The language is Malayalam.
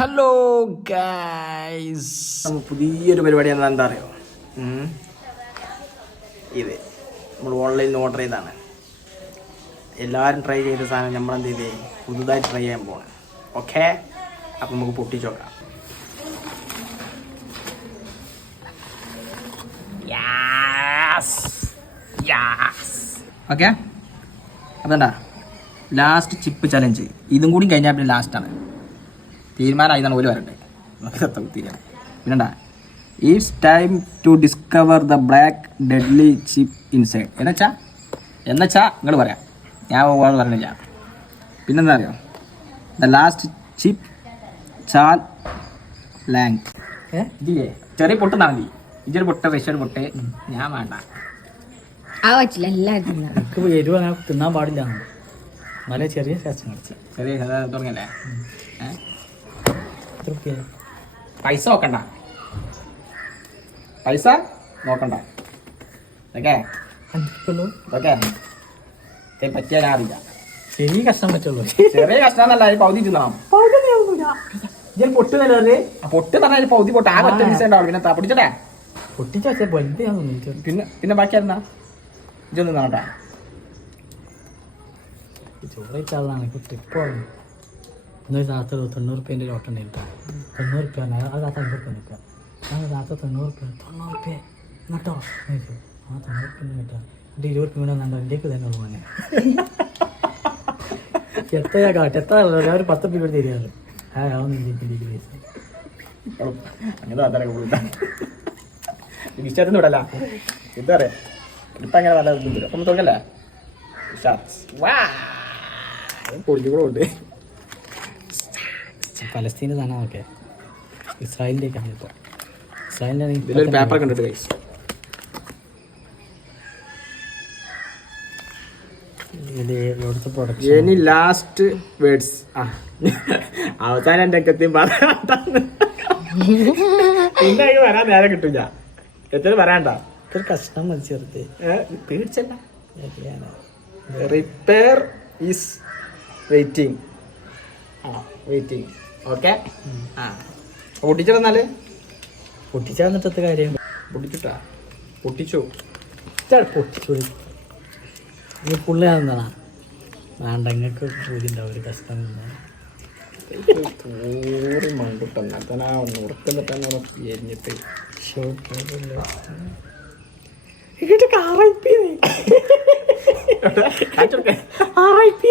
ഹലോ ഗൈസ്, പുതിയൊരു പരിപാടിയാണ്. എന്താ അറിയോ, ഇത് നമ്മൾ ഓൺലൈനിൽ നിന്ന് ഓർഡർ ചെയ്താണ്. എല്ലാവരും ട്രൈ ചെയ്ത സാധനം നമ്മളെന്ത് ചെയ്തേ പുതുതായിട്ട് ട്രൈ ചെയ്യാൻ പോകണം. ഓക്കെ, അപ്പം നമുക്ക് പൊട്ടിച്ച് നോക്കാം. ഓക്കെ, അതെന്താ ലാസ്റ്റ് ചിപ്പ് ചലഞ്ച്. ഇതും കൂടി കഴിഞ്ഞാൽ പിന്നെ ലാസ്റ്റാണ്. തീരുമാനമായിന്നാണ് ഓല് വരട്ടെ. പിന്നെണ്ടാ, it's time to discover the black deadly chip inside. എന്നുവെച്ചാ നിങ്ങൾ പറയാം, ഞാൻ പോകാതെ പറഞ്ഞില്ല. പിന്നെന്താ അറിയോ, ദ ലാസ്റ്റ് ചിപ്പ് ചാൽ ലാങ്. ഇതില്ലേ ചെറിയ പൊട്ടുന്നാ മതി. ഇതൊരു പൊട്ട വിഷയൊരു പൊട്ട് ഞാൻ വേണ്ട. എരിവ് അങ്ങനെ തിന്നാൻ പാടില്ല. നല്ല ചെറിയ ശാസ്ത്രം കളിച്ച് ചെറിയ തുടങ്ങല്ലേ. പൈസ നോക്കണ്ട, പൈസ നോക്കണ്ട. ഓക്കെ ഓക്കെ, പറ്റിയാൽ അറിയില്ല. ചെറിയ കഷ്ണം പറ്റുള്ളൂ. ചെറിയ കഷ്ണം എന്നല്ല, പൗതി തിന്നണം. ഞാൻ പൊട്ട് തന്നെ പൊട്ട് പറഞ്ഞാൽ പൗതി പൊട്ട്. ആ ഒറ്റ പീസ ഉണ്ടാവും. പിന്നെ പൊട്ടിച്ചട്ടെ, പൊട്ടിച്ച വലുത് ഞാൻ തോന്നിച്ചു. പിന്നെ ബാക്കി എന്നാ ഇതൊന്നും കാണട്ടെ. ചോറിച്ചാളാണ് ഇപ്പോൾ ട്രിപ്പ്. ഇന്നൊരു താത്ത 90 റുപ്യേൻ്റെ ലോട്ട ഉണ്ടായിരുന്നു. 90 റുപ്യ ആ താത്ത 50 റുപ്യ നിൽക്കുക. ആ താത്ത 90 റുപ്യ കേട്ടോ. ആ 90 റുപ്യ കേട്ടോ. എൻ്റെ 20 റുപ്യ കൂടെ നണ്ടോ എൻ്റെ തന്നെ ഉള്ളു. അങ്ങനെ എത്രയാ കാട്ടെ, എത്ര ഒരു 10 റുപ്യ കൂടി തരികയാണ്. അങ്ങനെ വിടല്ല. എന്താ പറയാ, ഇപ്പം അങ്ങനെ നല്ല ഇതുണ്ട്. അപ്പം തുടങ്ങല്ലേ. പൊളിക്കൂടെ പലസ്തീൻ്റെ സാധനമൊക്കെ ഇസ്രായേലിൻ്റെയൊക്കെയാണ്. ഇപ്പോൾ ഇസ്രായേലിൻ്റെ ഇതിലൊരു പേപ്പർ കണ്ടിട്ട് കഴിച്ചു. ഇനി ലാസ്റ്റ് വേർഡ്സ്. അവസാനം എൻ്റെ അക്കത്തെയും പറയാൻ വരാൻ നേരം കിട്ടില്ല. എത്ര വരാണ്ട ഒരു കഷ്ണം മതി ചെറുത്. പേടിച്ചല്ല. Repair is waiting. Waiting. Okay, പൊട്ടിച്ചിട്ടെന്നാല് പൊട്ടിച്ചാന്നിട്ടത്തെ കാര്യം. പൊട്ടിച്ചിട്ടാ പൊട്ടിച്ചു പൊട്ടിച്ചു. നീ പുള്ളിയാണെന്നാ വേണ്ട. നിങ്ങൾക്ക് പൂതി ഉണ്ടാവും ഒരു കഷ്ടം. മണ്ടുട്ടെന്നാ ഉറക്കന്നിട്ട് എരിഞ്ഞിട്ട് RIP